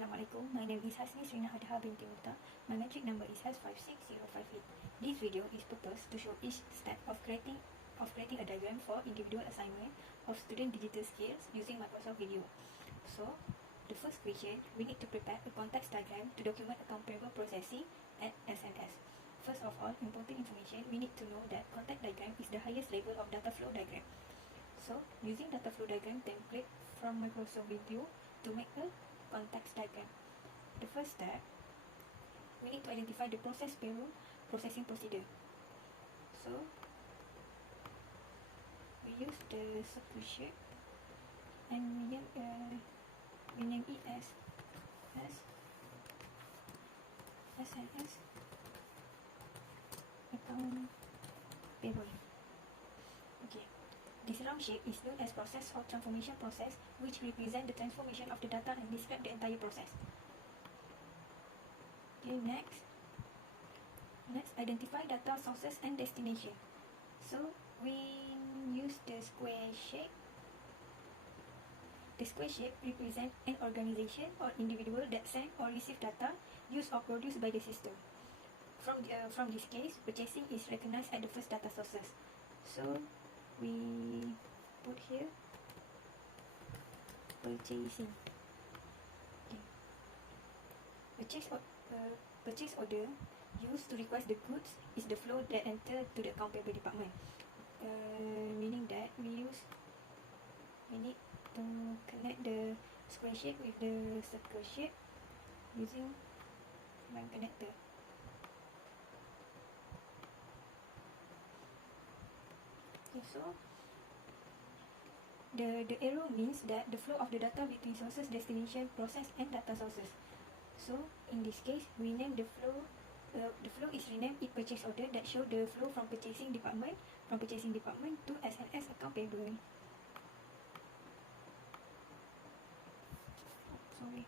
Assalamualaikum, my name is Hasni Srina Adha binti Muta. My metric number is H56058. This video is purpose to show each step of creating a diagram for individual assignment of student digital skills using Microsoft Video. So, the first question, we need to prepare a context diagram to document account payable processing at SMS. First of all, important information, we need to know that context diagram is the highest level of data flow diagram. So, using data flow diagram template from Microsoft Video to make a context diagram. The first step, we need to identify the process payroll processing procedure. So, we use the circle shape and we name it as SNS account payable. Okay. This round shape is known as process or transformation process, which represent the transformation of the data and describe the entire process. Okay, next identify data sources and destination. So we use the square shape. The square shape represents an organization or individual that send or receive data used or produced by the system. From this case, purchasing is recognized at the first data sources. So we put here purchasing. Okay. Purchase order used to request the goods is the flow that enter to the account payable department. Meaning that we need to connect the square shape with the circle shape using line connector. Okay, so the arrow means that the flow of the data between sources, destination, process, and data sources. So in this case, we name the flow. The flow is renamed purchase order that show the flow from purchasing department to SNS account payable. Sorry.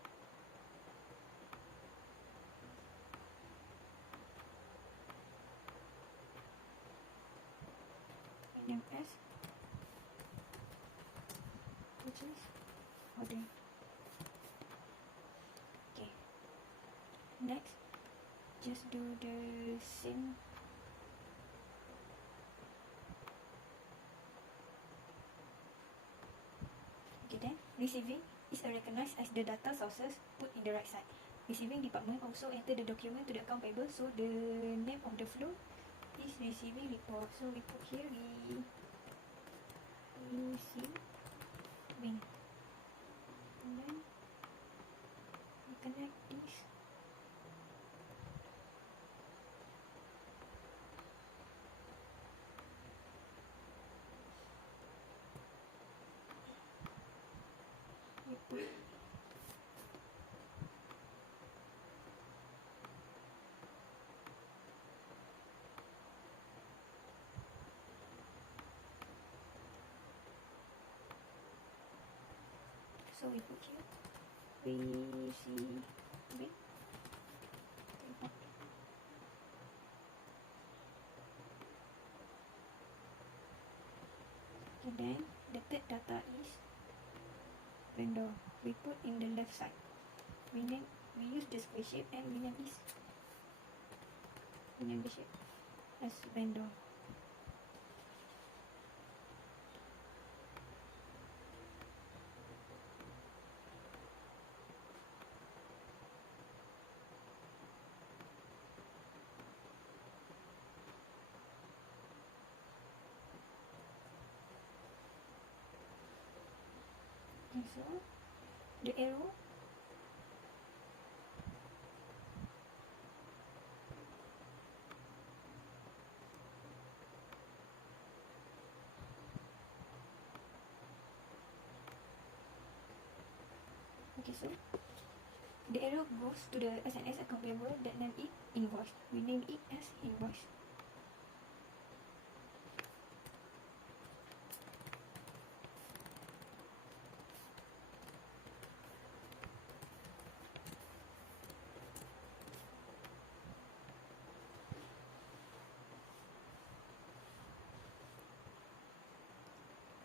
Name as purchase order. Okay. Next, just do the same. Okay, then receiving is recognized as the data sources put in the right side. Receiving department also enter the document to the account payable, so the name of the flow is receiving report. So we put here receiving, and then we connect this. We put So we put here receiving report. And then the third data is vendor. We put in the left side. We use the square shape and we name the shape as vendor. Okay, so the arrow goes to the SNS account payable that name it invoice. We name it as invoice.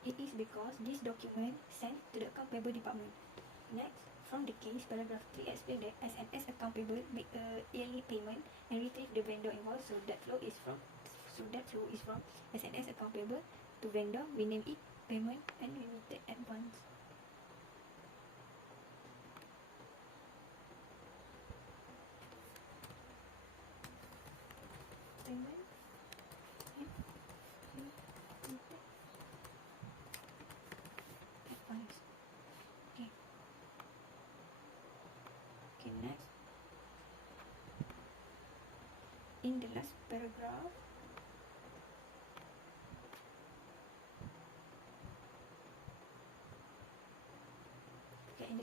It is because this document sent to the account payable department. Next, From the case, paragraph 3 explains that SNS account payable make a yearly payment and retrieve the vendor invoice. So that flow is from SNS account payable to vendor. We name it payment and remitted advance. Payment and remitted advance. Okay. Okay, next. In the last paragraph, in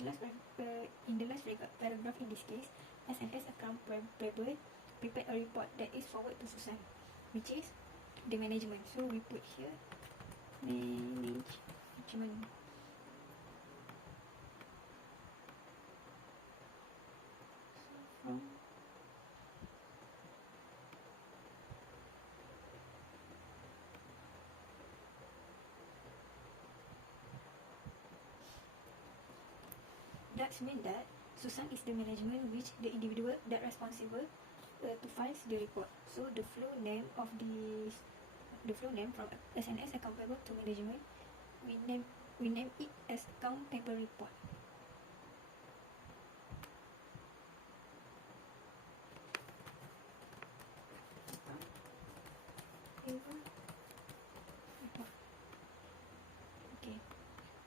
the last paragraph in this case, SNS account payable prepared a report that is forwarded to Susan, which is the management. So we put here management. So from that means that Susan is the management, which the individual that responsible to file the report. So the flow name from SNS account payable to management, we name it as account payable report. Okay,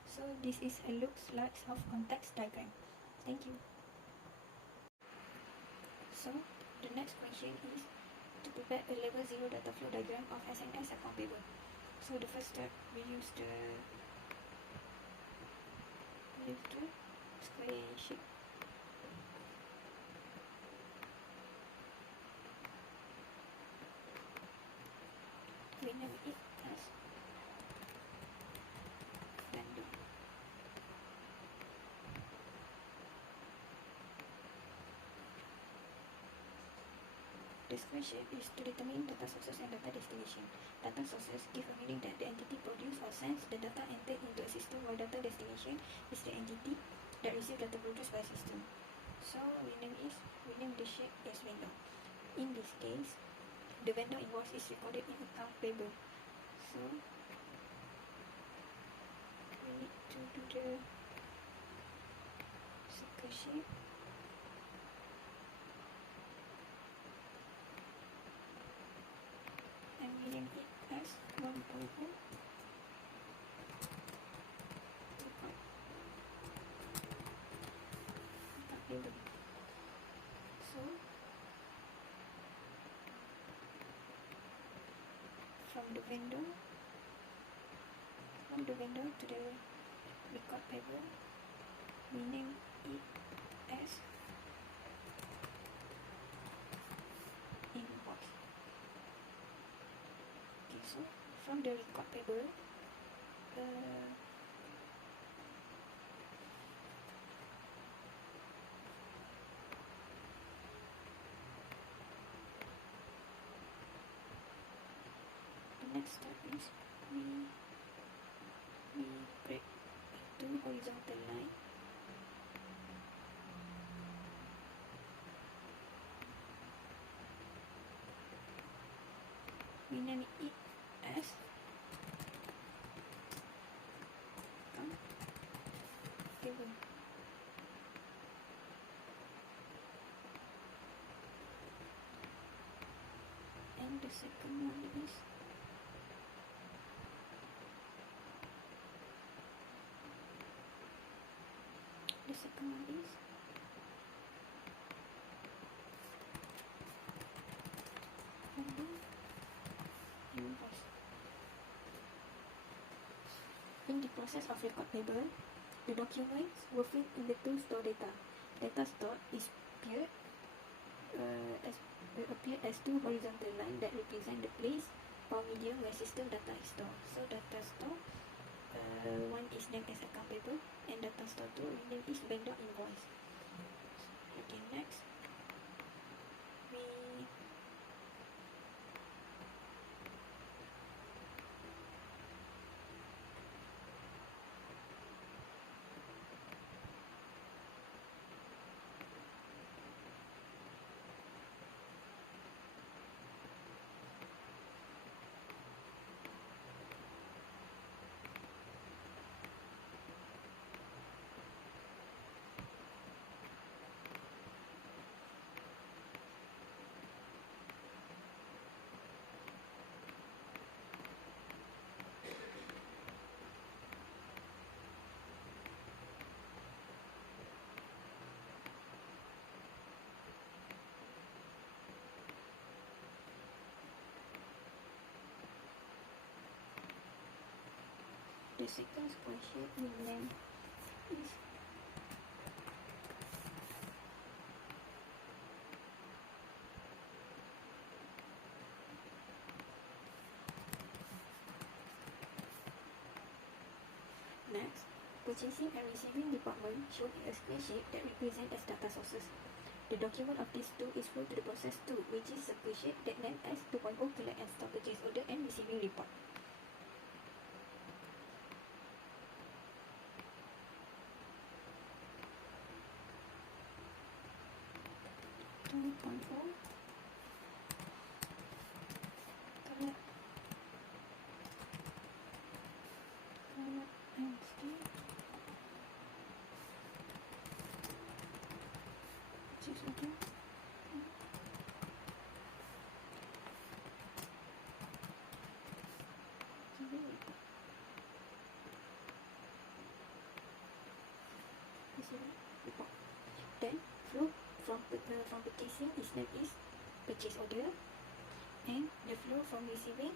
so this is a looks like of context diagram. Thank you. So the next question is to prepare a level 0 data flow diagram of SNS account payable. So the first step, we use the square shape. We name it as vendor. The square shape is to determine data sources and data destination. Data sources give a meaning that the entity produce or sends the data entered into a system, while data destination is the entity that receives data produced by a system. So we name the shape as vendor. In this case, the vendor invoice is recorded in account payable. So we need to do the circle shape. And we name it as 1.0 account payable. So from the vendor to the record payable, we name it as invoice. Okay, so from the record payable, the next step is we break two horizontal line. We name it as account payable. And the second one is invoice. In the process of record payable, the documents were filled in the two store data. Data stored is appear as two horizontal lines that represent the place or medium where system data is stored. So data store one is named as account payable, and data store 2 we name is vendor invoice. Okay, next we the second square shape we name is next. Purchasing and receiving department shown in a square shape that represent as data sources. The document of these two is flow to the process 2, which is circle shape that named as 2.0 collect and store purchase order and receiving report. 2.0 collect and store purchase order. Report. Then flow from purchasing is named is purchase order, and the flow from receiving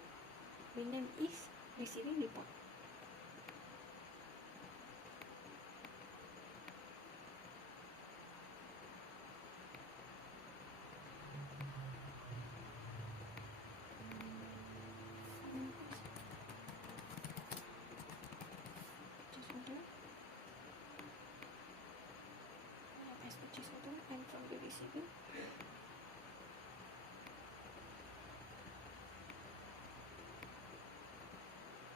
we name is receiving report. Purchase order and from the receiving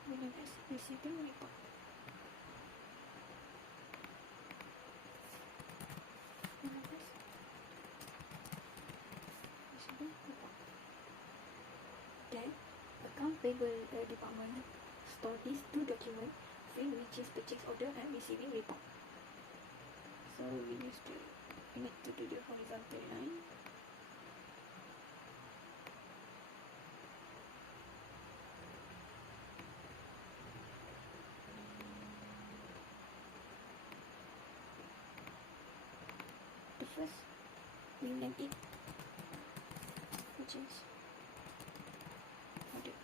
we name as receiving report. Then account payable department store these two documents field, which is purchase order and receiving report. So we need to do the horizontal line. The first we name it purchase order.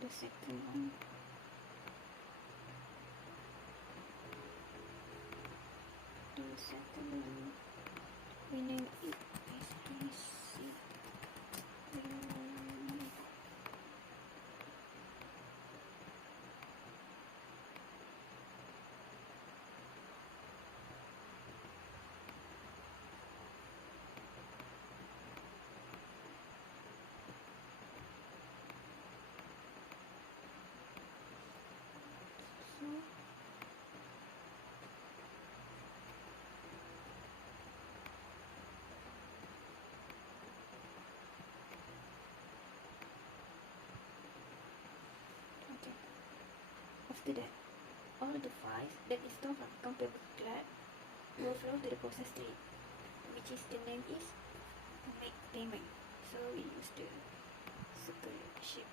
The second one we name it as receipt. After that, all the files that is stored from account payable clerk will flow to the process 3, which is the name is make payment. So we use the circle shape.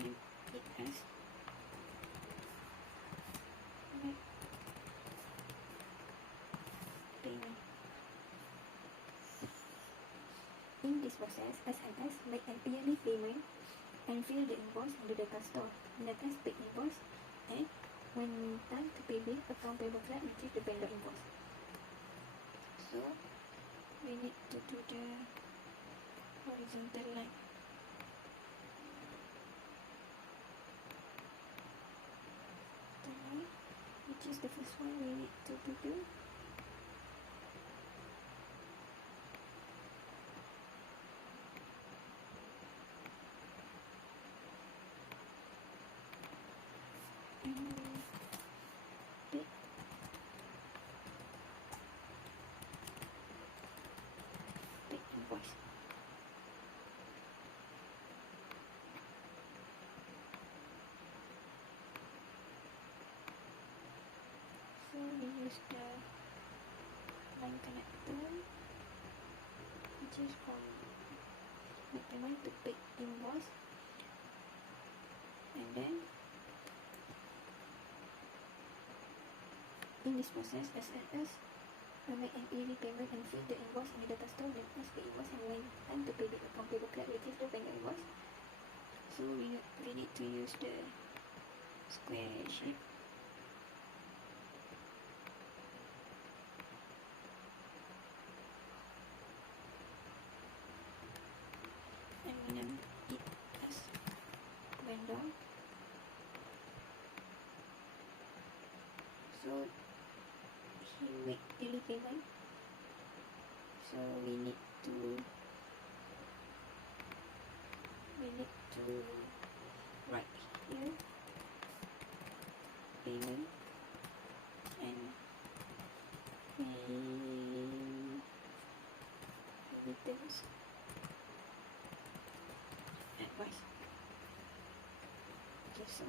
And it has make payment. In this process, SMS make an yearly payment and fill the invoice in the data store. Let us pay invoice, and when time to pay bill, account payable clerk retrieve the vendor invoice. So we need to do the horizontal line. The line, which is the first one we need to do. Invoice. So we use the line connector, which is from make payment to pay invoice, and then in this process, SNS will make an easy payment and fill the invoice in the data store. Then as the invoice and when time to pay the account payable clerk receives the bank invoice. So we need to use the square shape. And we name it as vendor. So he make daily payment. So we need to write here payment and remittance advice. Okay, so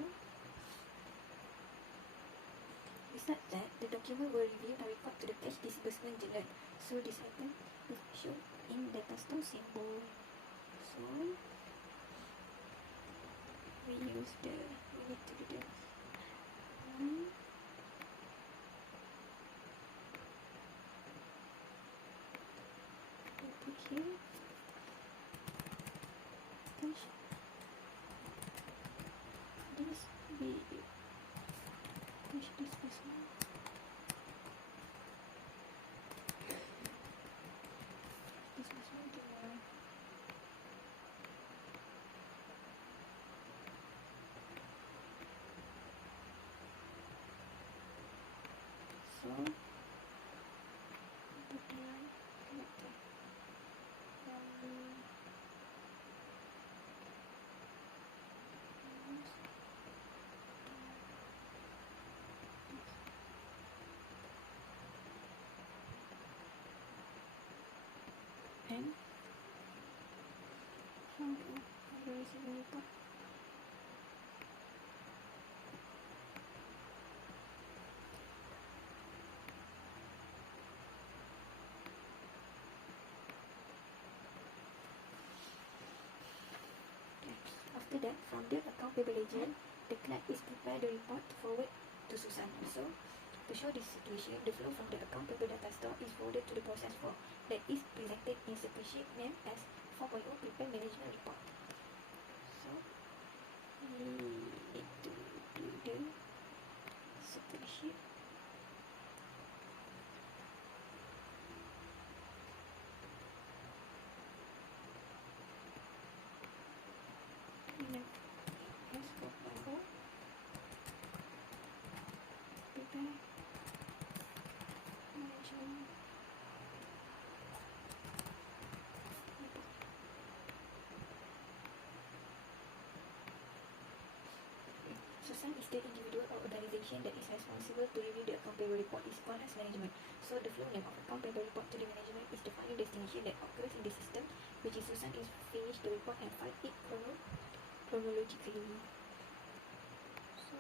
besides that, the document will reveal a report to the cash disbursement journal. So this item is shown in data store symbol. So we need to do the we put here cash this be cash disbursement. Disbursement journal. So put the line connected. And how do I receive the report? After that, from the account payable ledger, the clerk is prepare the report to forward to Susan. So, to show this situation, the flow from the account payable data store is forwarded to the process flow that is presented in spreadsheet named as 4.0 prepare management report. So, we need to do the spreadsheet. Susan is the individual or organization that is responsible to review the account payable report is called as management. So the flow name of account payable report to the management is the final destination that occurs in the system, which is Susan is finished the report and file it chronologically. So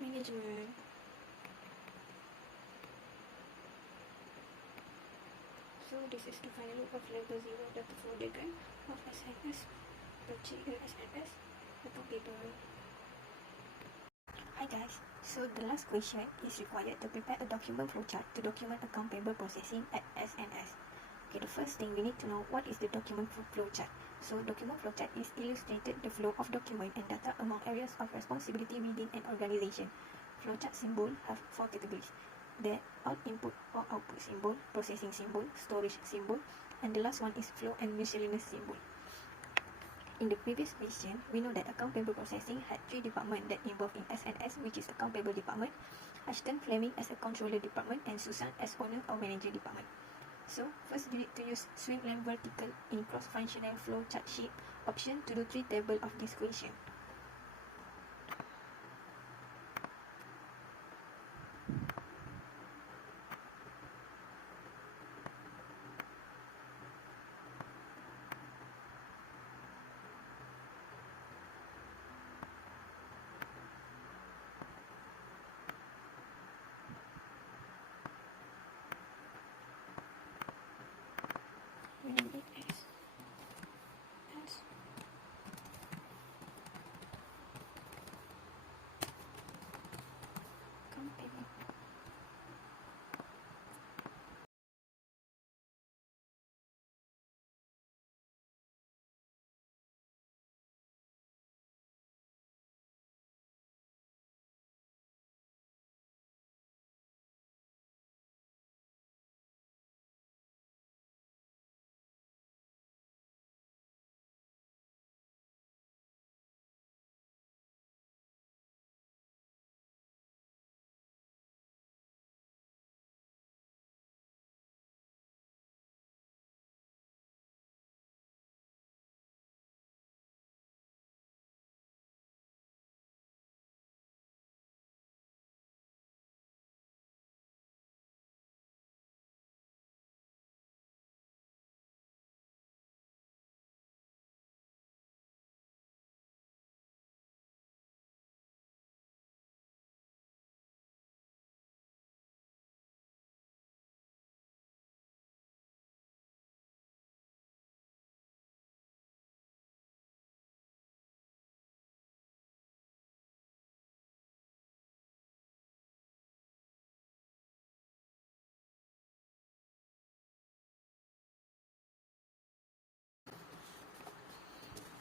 management. So this is the final loop of level 0 data for the diagram of SNS, purchase SNS, account paper. Hi guys, so the last question is required to prepare a document flowchart to document account payable processing at SNS. Okay, the first thing we need to know what is the document flowchart. So document flowchart is illustrated the flow of document and data among areas of responsibility within an organization. Flowchart symbol have four categories. The out input or output symbol, processing symbol, storage symbol, and the last one is flow and miscellaneous symbol. In the previous question, we know that account payable processing had three departments that involved in SNS, which is account payable department, Ashton Fleming as a controller department, and Susan as owner or manager department. So, first you need to use swing line vertical in cross-functional flow chart sheet option to do 3 tables of this question. We name it as account payable.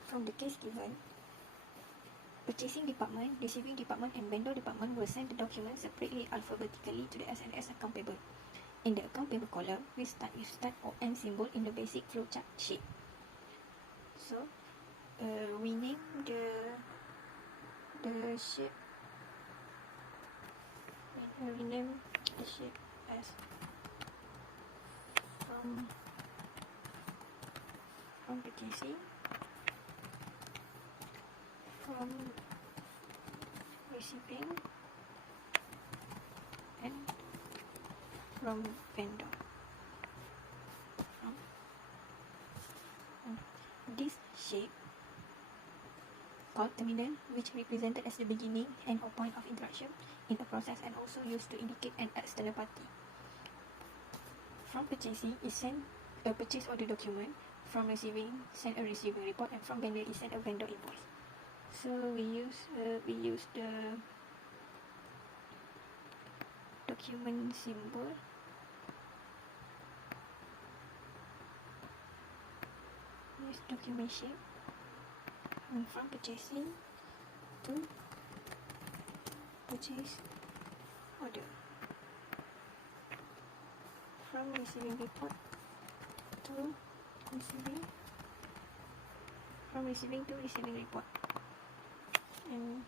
From the case given, purchasing department, receiving department, and vendor department will send the documents separately alphabetically to the SNS account payable. In the account payable column, we start with start or end symbol in the basic flowchart sheet. So, we name the shape. We name the shape as from purchasing, from receiving, and from vendor. This shape called terminal, which represented as the beginning and or point of interaction in a process and also used to indicate an external party. From purchasing is send a purchase order document, from receiving send a receiving report, and from vendor is send a vendor invoice. So we use the document symbol document shape, and from purchasing to purchase order, from receiving report to receiving, from receiving to receiving report, and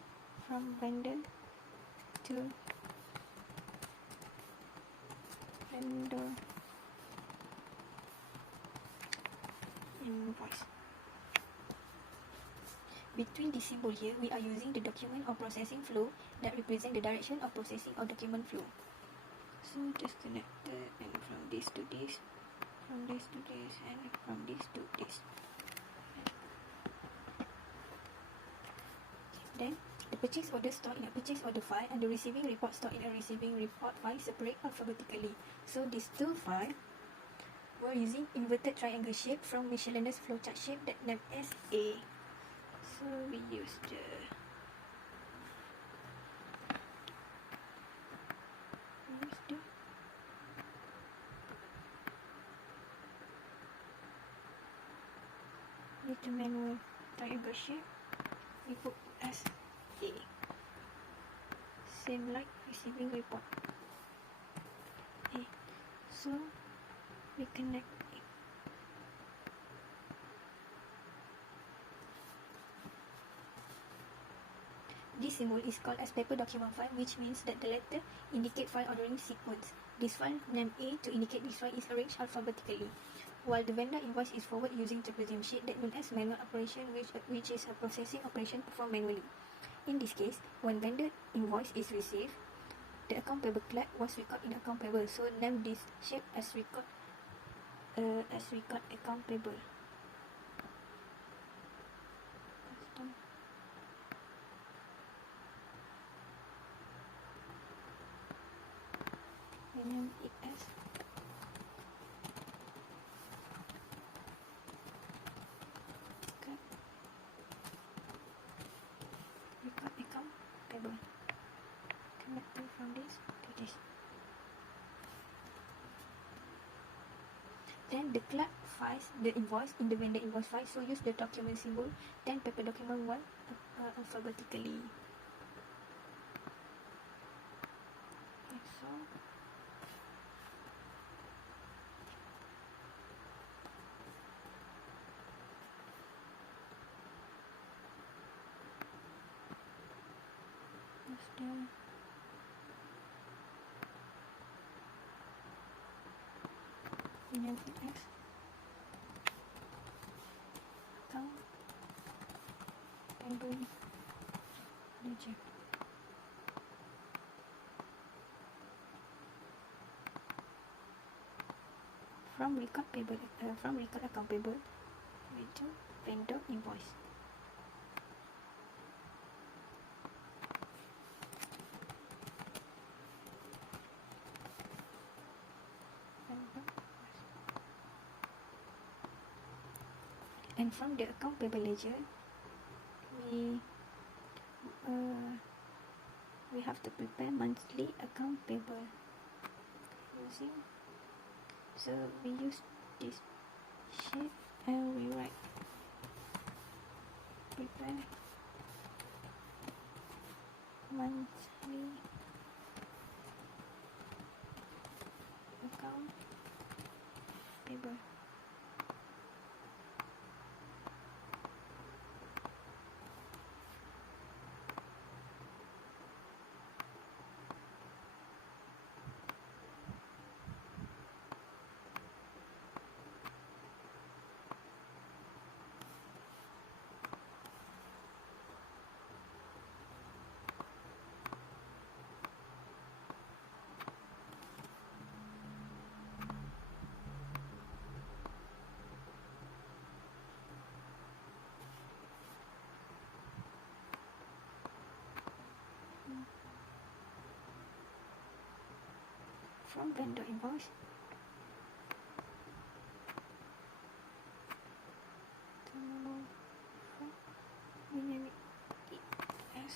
from vendor to vendor invoice. Between this symbol here, we are using the document or processing flow that represent the direction of processing or document flow. So just connected, and from this to this, from this to this, and from this to this. Then the purchase order stored in a purchase order file and the receiving report stored in a receiving report file separate alphabetically. So these two files were using inverted triangle shape from miscellaneous flowchart shape that named as A. So we use the is the manual triangle shape. We put as A. Same like receiving report. A. So we connect it. This symbol is called as paper document file, which means that the letter indicate file ordering sequence. This file named A to indicate this file is arranged alphabetically. While the vendor invoice is forwarded using the presume sheet, that known as manual operation, which is a processing operation performed manually. In this case, when vendor invoice is received, the account payable clerk was recorded in account payable, so name this shape as record account payable. We name it as record account payable. Connected from this to this. Then the clerk files the invoice in the vendor invoice file, so use the document symbol, then paper document 1 alphabetically. Okay, so that's the name it as account payable ledger. From record account payable to vendor invoice. And from the account payable ledger, we have to prepare monthly account payable using. So we use this sheet and we write prepare monthly account payable. From vendor invoice, we name it as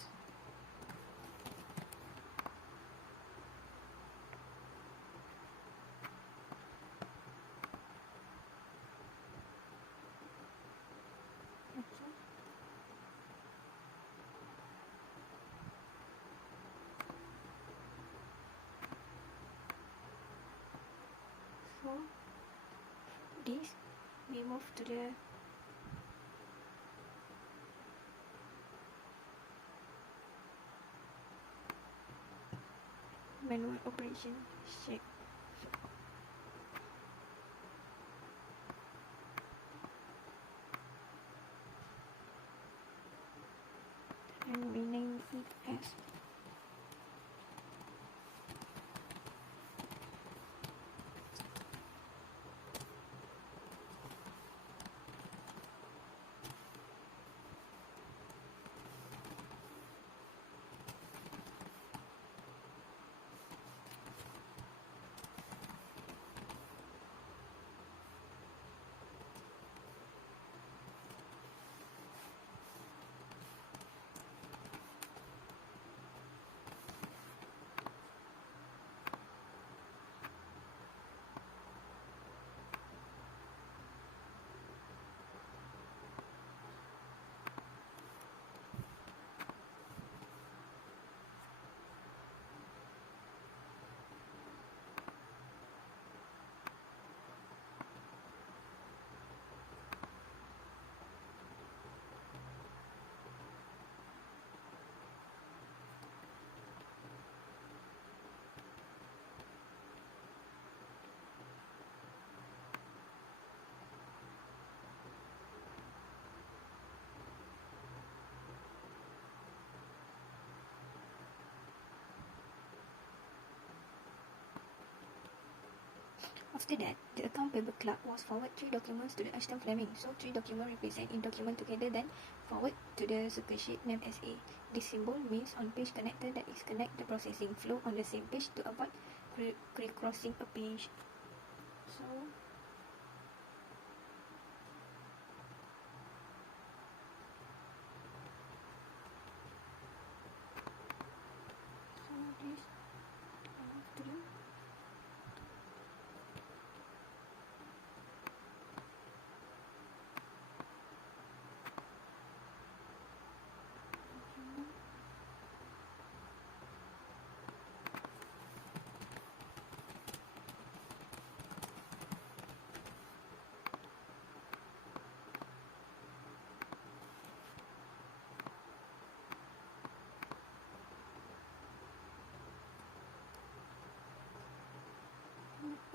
so this we move to the manual operation shape. And we name it as After that, the account payable clerk was forward 3 documents to the Ashton Fleming. So 3 documents represent in document together, then forward to the circle sheet named as A. This symbol means on page connector that is connect the processing flow on the same page to avoid crossing a page. So this I have to do.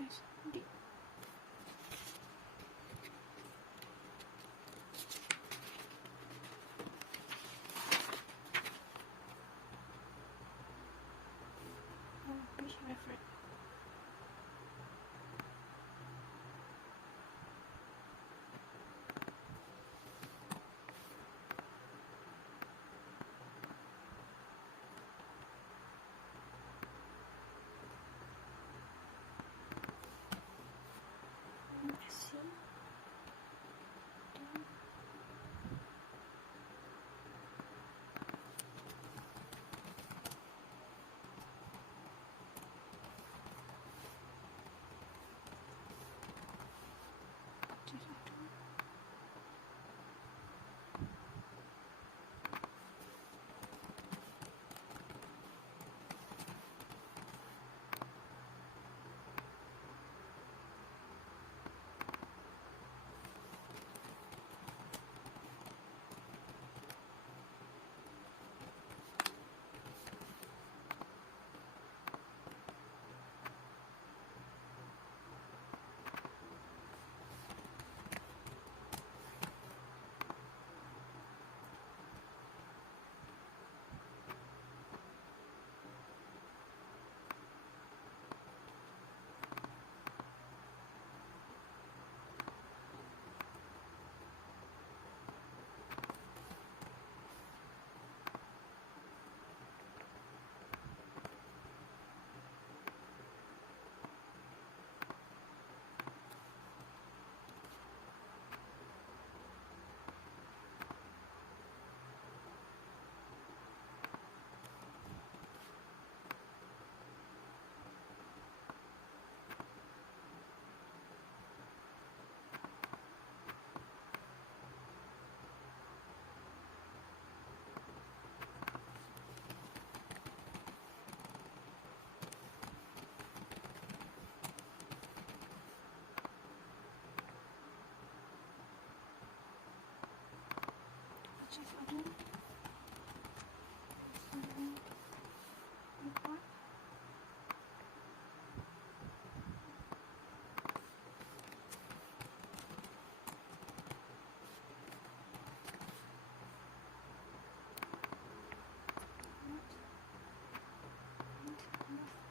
SD. Page reference. SC.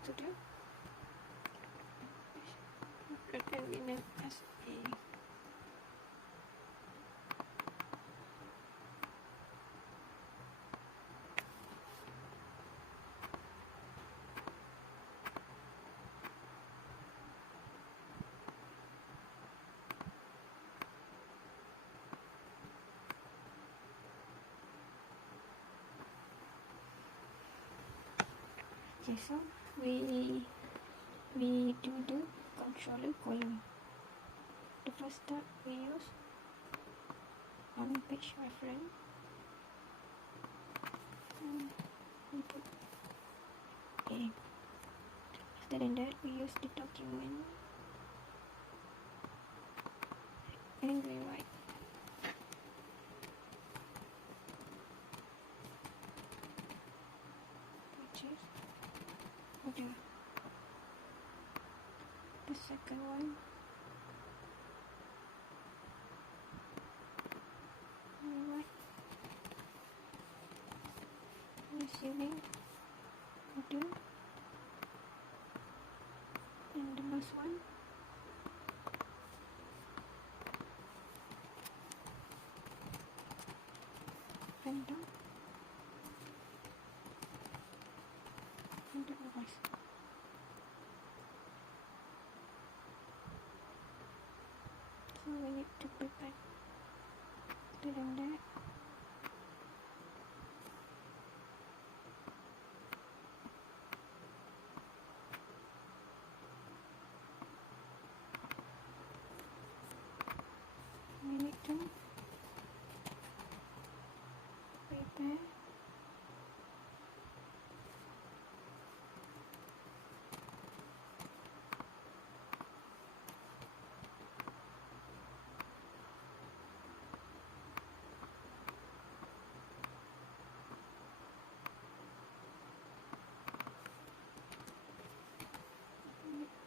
To do. It can be named as A. Okay, so we do the controller column. The first step we use on page reference. We put A. After that, we use the document and we write. The second one, right, receiving order, and the last one vendor invoice. So we need to prepare. Other than that, we need to prepare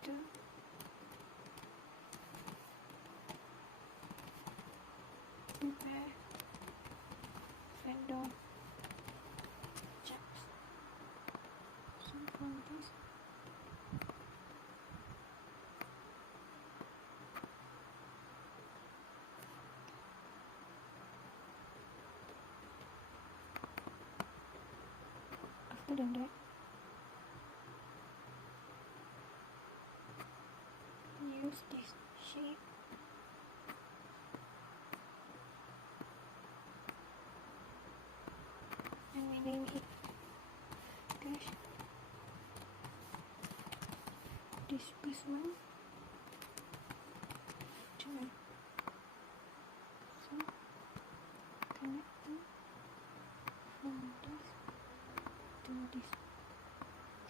to prepare vendor checks. So for this, after than that, use this sheet and we name it cash disbursement journal. So connecting from this to this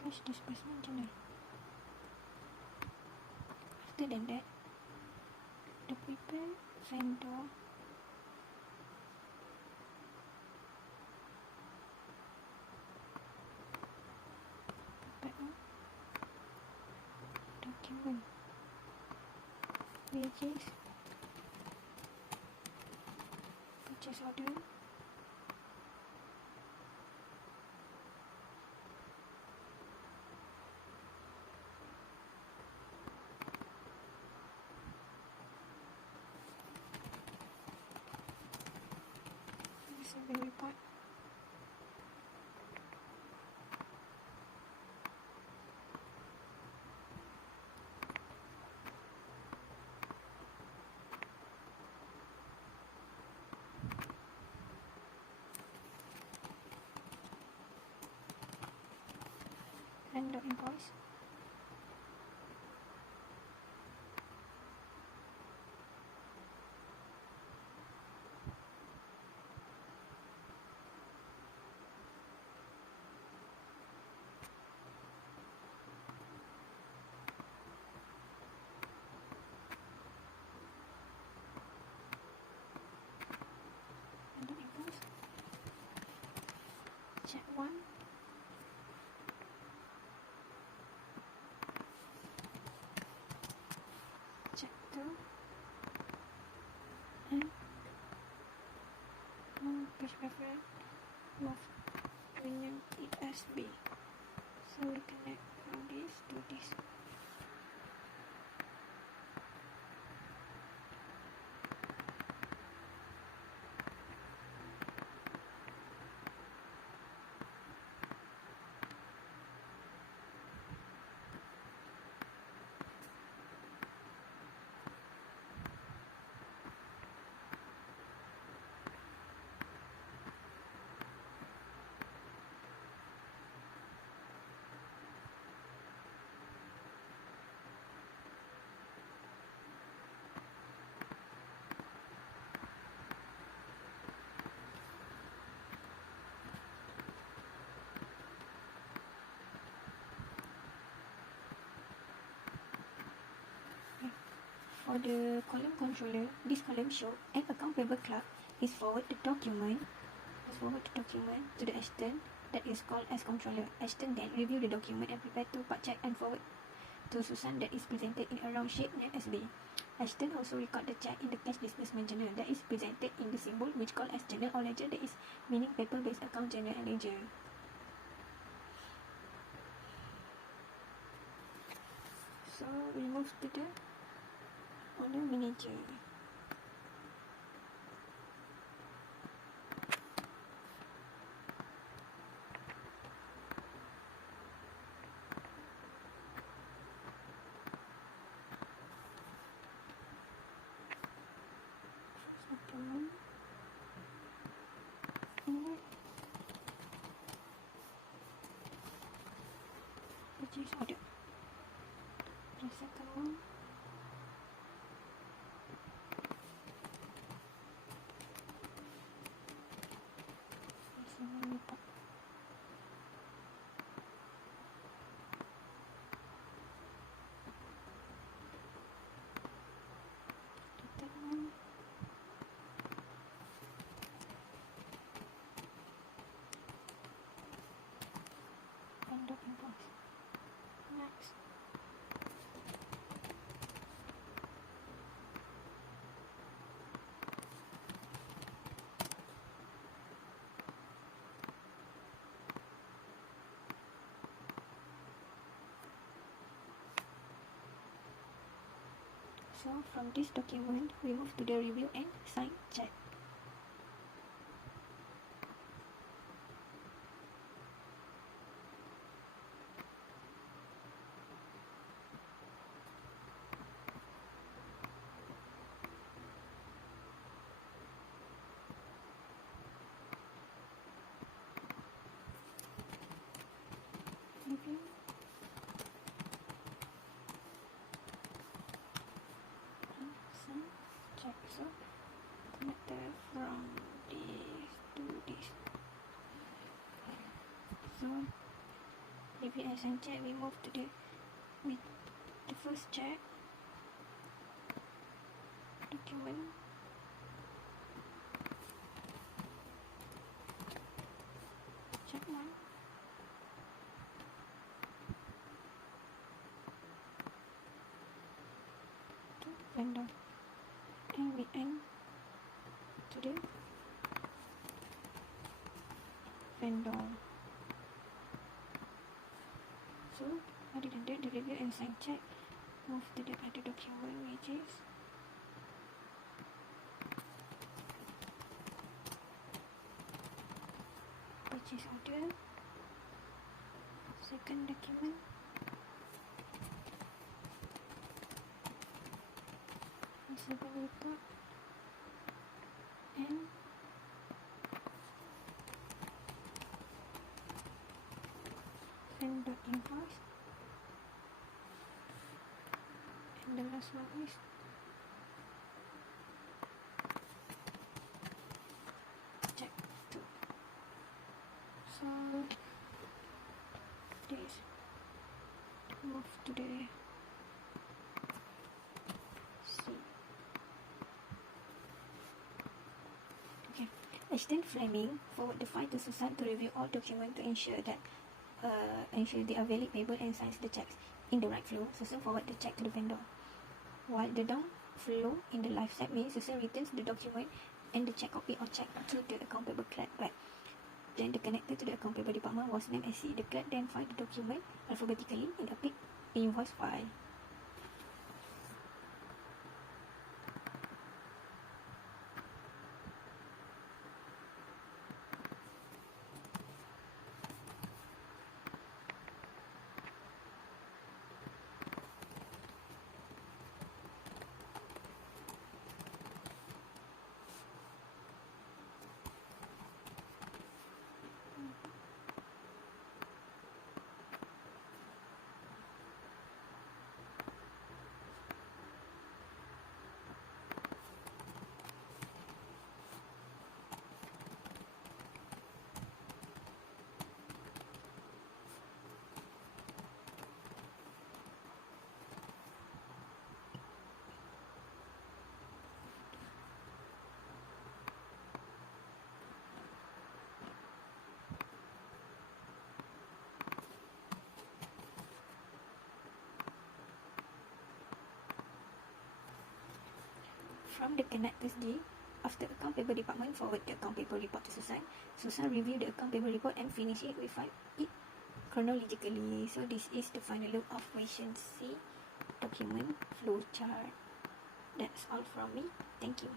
cash disbursement journal. After than that, the prepare vendor prepare document which is purchase order, receiving report, vendor invoice, check 1, check 2, and page reference move rename it as B. So we connect from this to this. For the column controller, this column shows an account payable clerk is forward the document to the assistant that is called as controller. Assistant then review the document and prepare to part check and forward to Susan that is presented in a round sheet named as B. Assistant also record the check in the cash disbursement journal that is presented in the symbol which called as journal or ledger, that is meaning paper-based account journal and ledger. So we move to the order manager. Alright. Purchase order. The second one. Customer report. The third one. Vendor invoice. Next. So from this document, we move to the review and sign check. Review. And sign check. So connected from this to this. So review and sign check, we move to the with the first check document. Check one. To vendor. And we end to the vendor. So other than that, the review and sign check, move to the other document, which is purchase order. Second document. Customer report. And vendor invoice. And the last one is check 2. So this move to the C. Okay. Assistant Fleming forward the file to Susan to review all documents to ensure that they are valid, labeled and signs the checks in the right flow. Susan forward the check to the vendor. While the down flow in the live set means Susan returns the document and the check copy or check to the account payable clerk. Then the connector to the account payable department was named as C. The clerk then filed the document alphabetically in a big invoice file. From the connectors D, after account payable department forward the account payable report to Susan, Susan review the account payable report and finish it. We file it chronologically. So this is the final look of question C document flow chart. That's all from me. Thank you.